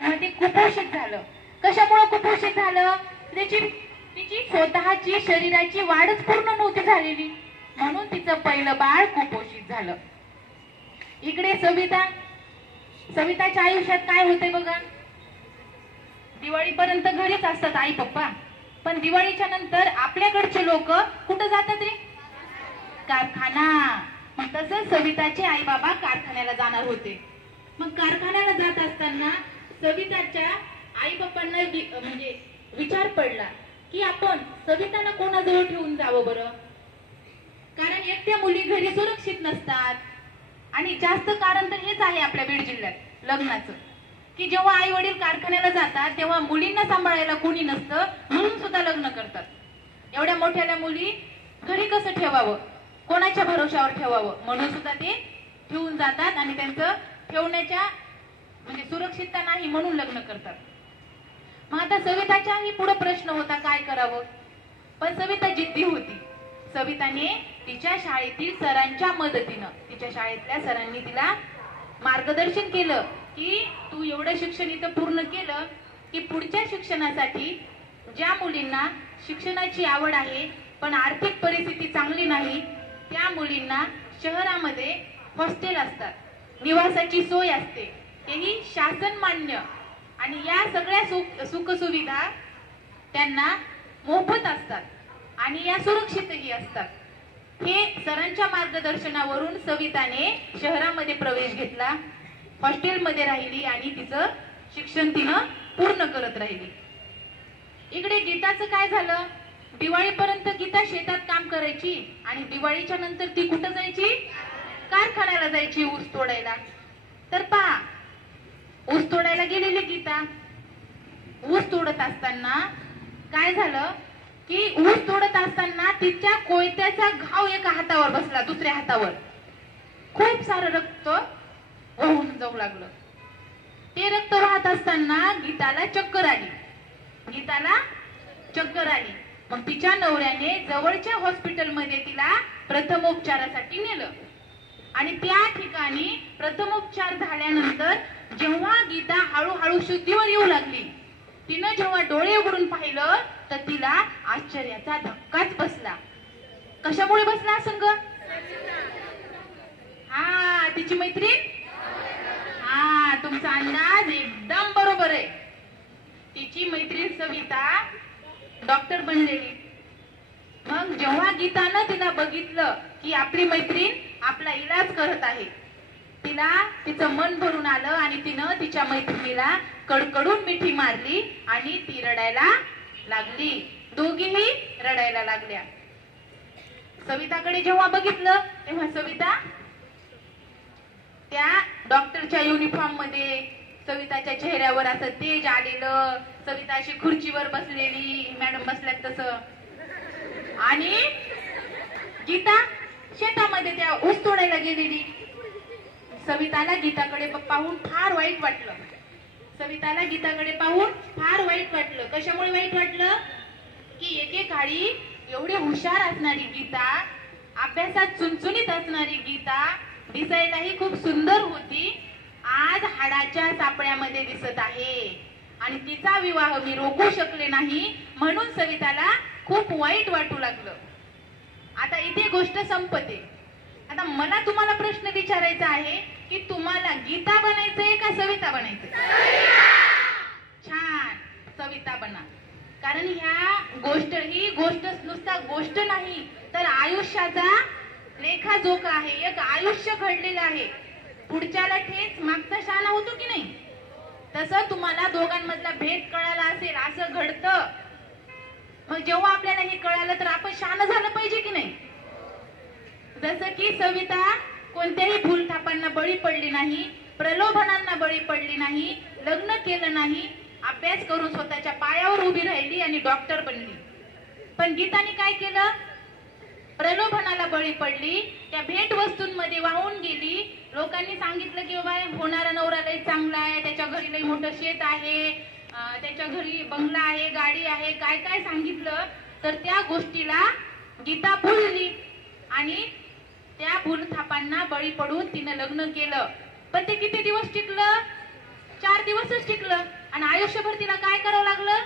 मध्ये कुपोषित झालं. कशामुळे कुपोषित झालं? तिची स्वतःची शरीराची वाढच पूर्ण नव्हती झालेली, म्हणून तिचं पहिलं बाळ कुपोषित झालं. इकडे सविताच्या आयुष्यात काय होते बघा. दिवाळीपर्यंत घरीच असतात आई पप्पा, पण दिवाळीच्या नंतर आपल्याकडचे लोक कुठं जातात रे? कारखाना. मग तसं सविताचे आई बाबा कारखान्याला जाणार होते. मग कारखान्याला जात असताना सविताच्या आई बाबांना म्हणजे विचार पडला की आपण सविताला कोणाजवळ ठेवून जावं बरं. कारण एकट्या मुली घरी सुरक्षित नसतात. आणि जास्त कारण तर हेच आहे आपल्या बीड जिल्ह्यात लग्नाचं, की जेव्हा आई वडील कारखान्याला जातात तेव्हा मुलींना सांभाळायला कोणी नसतं, म्हणून सुद्धा लग्न करतात. एवढ्या मोठ्याल्या मुली घरी कसं ठेवावं, कोणाच्या भरोशावर ठेवावं, म्हणून सुद्धा ते ठेवून जातात आणि त्यांचं ठेवण्याच्या म्हणजे सुरक्षितता नाही म्हणून लग्न करतात. मग आता सविताच्याही पुढे प्रश्न होता काय करावं. पण सविता जिद्दी होती. सविताने तिच्या शाळेतील सरांच्या मदतीनं, तिच्या शाळेतल्या सरांनी तिला मार्गदर्शन केलं की तू एवढं शिक्षण इथं पूर्ण केलं की पुढच्या शिक्षणासाठी ज्या मुलींना शिक्षणाची आवड आहे पण आर्थिक परिस्थिती चांगली नाही त्या मुलींना शहरामध्ये हॉस्टेल असतात, निवासाची सोय असते, तेही शासन मान्य, आणि या सगळ्या सुखसुविधा त्यांना मोफत असतात आणि या सुरक्षितही असतात. हे सरांच्या मार्गदर्शनावरून सविताने शहरामध्ये प्रवेश घेतला, हॉस्टेलमध्ये राहिली आणि तिचं शिक्षण तिनं पूर्ण करत राहिली. इकडे गीताचं काय झालं. दिवाळीपर्यंत गीता शेतात काम करायची आणि दिवाळीच्या नंतर ती कुठं जायची? कारखान्याला जायची ऊस तोडायला. तर पहा, ऊस तोडायला गेलेली गीता ऊस तोडत असताना काय झालं की ऊस तोडत असताना तिच्या कोयत्याचा घाव एका हातावर बसला, दुसऱ्या हातावर खूप सारं रक्त वाहून जाऊ लागलं. ते रक्त वाहत असताना गीताला चक्कर आली. मग तिच्या नवऱ्याने जवळच्या हॉस्पिटलमध्ये तिला प्रथमोपचारासाठी नेलं आणि त्या ठिकाणी प्रथमोपचार झाल्यानंतर जेव्हा गीता हळूहळू शुद्धीवर येऊ लागली, तिनं जेव्हा डोळे उघडून पाहिलं तर तिला आश्चर्याचा धक्काच बसला. कशामुळे बसला संग? हा, तिची मैत्रीण. हा, तुमचा अंदाज एकदम बरोबर आहे. तिची मैत्रीण सविता डॉक्टर बनलेली. मग जेव्हा गीतानं तिला बघितलं की आपली मैत्रीण आपला इलाज करत आहे, तिला तिचं मन भरून आलं आणि तिनं तिच्या मैत्रिणीला कडकडून मिठी मारली आणि ती रडायला लागली. दोघीही रडायला लागल्या. सविताकडे जेव्हा बघितलं तेव्हा सविता त्या डॉक्टरच्या युनिफॉर्म मध्ये, सविताच्या चेहऱ्यावर असं तेज आलेलं, सविता अशी खुर्चीवर बसलेली, मॅडम बसल्यात तसं, आणि गीता शेतामध्ये त्या ऊस तोडायला गेलेली. सविताला गीताकडे पाहून फार वाईट वाटलं. कशामुळे वाईट वाटलं की एकेकाळी एवढी हुशार असणारी गीता, अभ्यासात चुणचुणीत असणारी गीता, दिसायलाही खूप सुंदर होती, आज हाडाच्या सापळ्यामध्ये दिसत आहे आणि तिचा विवाह मी रोखू शकले नाही, म्हणून सविताला खूप वाईट वाटू लागलं. आता इथे गोष्ट संपते. आता मला तुम्हाला प्रश्न विचारायचा आहे की तुम्हाला गीता बनायचंय का सविता बनायचंय? छान, सविता बना. कारण ही गोष्ट नुसता गोष्ट नाही तर आयुष्याचा लेखाजोखा आहे. एक आयुष्य घडलेलं आहे. पुढच्याला ठेच मागचा शहाणा होतो की नाही, तसं तुम्हाला दोघांमधला भेद कळाला असेल, असं घडतं. मग जेव्हा आपल्याला हे कळालं तर आपण शहाणं झालं पाहिजे की नाही. जसं की सविता कोणत्याही भूलथापांना बळी पडली नाही, प्रलोभनांना बळी पडली नाही, लग्न केलं नाही, अभ्यास करून स्वतःच्या पायावर उभी राहिली आणि डॉक्टर बनली. पण गीताने काय केलं? प्रलोभनाला बळी पडली, त्या भेट वस्तूंमध्ये वाहून गेली. लोकांनी सांगितलं की बाबा होणारा नवरा लई चांगला आहे, त्याच्या घरी लई मोठं शेत आहे, त्याच्या घरी बंगला आहे, गाडी आहे, काय काय सांगितलं. तर त्या गोष्टीला गीता भुलली आणि त्या भूलथापांना बळी पडून तिनं लग्न केलं. पण ते किती दिवस टिकलं? 4 दिवसच टिकलं आणि आयुष्यभर तिला काय करावं लागलं?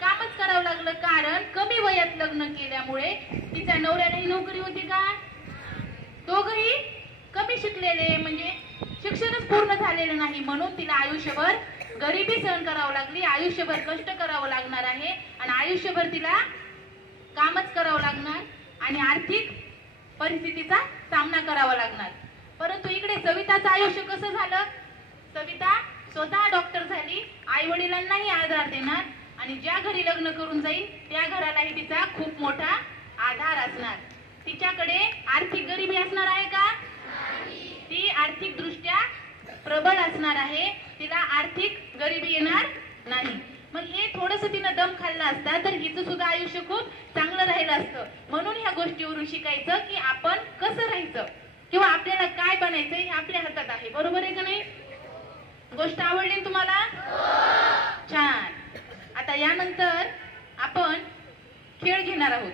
कामच करावं लागलं. कारण कमी वयात लग्न केल्यामुळे तिच्या नवऱ्यालाही नोकरी होती का? दोघही कमी शिकलेले, म्हणजे शिक्षणच पूर्ण झालेलं नाही, म्हणून तिला आयुष्यभर गरिबी सहन करावं लागली, आयुष्यभर कष्ट करावं लागणार आहे आणि आयुष्यभर तिला कामच करावं लागणार आणि आर्थिक परिस्थितीचा सामना करावा लागणार. परंतु इकडे सविताचं आयुष्य कसं झालं? सविता स्वतः डॉक्टर झाली, आई वडिलांनाही आधार देणार आणि ज्या घरी लग्न करून जाईल त्या घरालाही तिचा खूप मोठा आधार असणार. तिच्याकडे आर्थिक गरिबी असणार आहे का? ती आर्थिक दृष्ट्या प्रबळ असणार आहे, तिला आर्थिक गरिबी येणार नाही. मग हे थोडस तिनं दम खाल्ला असता तर हिचं सुद्धा आयुष्य खूप चांगलं राहिलं असतं. म्हणून ह्या गोष्टीवरून शिकायचं की आपण कसं राहायचं किंवा आपल्याला काय बनायचं हे आपल्या हातात आहे. बरोबर आहे का नाही? गोष्ट आवडली तुम्हाला? छान. आता यानंतर आपण खेळ घेणार आहोत.